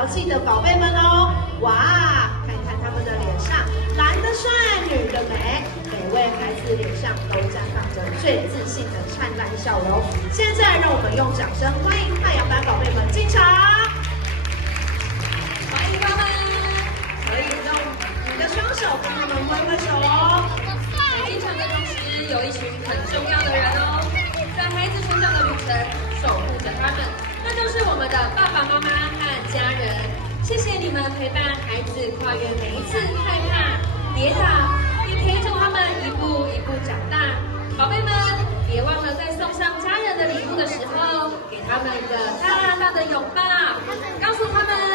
要记得宝贝们哦。哇，看看他们的脸上，男的帅，女的美，每位孩子脸上都绽放着最自信的灿烂笑容。现在让我们用掌声欢迎太阳班宝贝们进场。欢迎他们，可以用你的双手跟他们挥挥手哦。进场的同时，有一群很重要的人哦，在孩子成长的旅程守护着他们，那就是我们的爸爸妈妈和家人。谢谢你们陪伴孩子跨越每一次害怕、跌倒，也陪着他们一步一步长大。宝贝们，别忘了在送上家人的礼物的时候，给他们一个大大的拥抱，告诉他们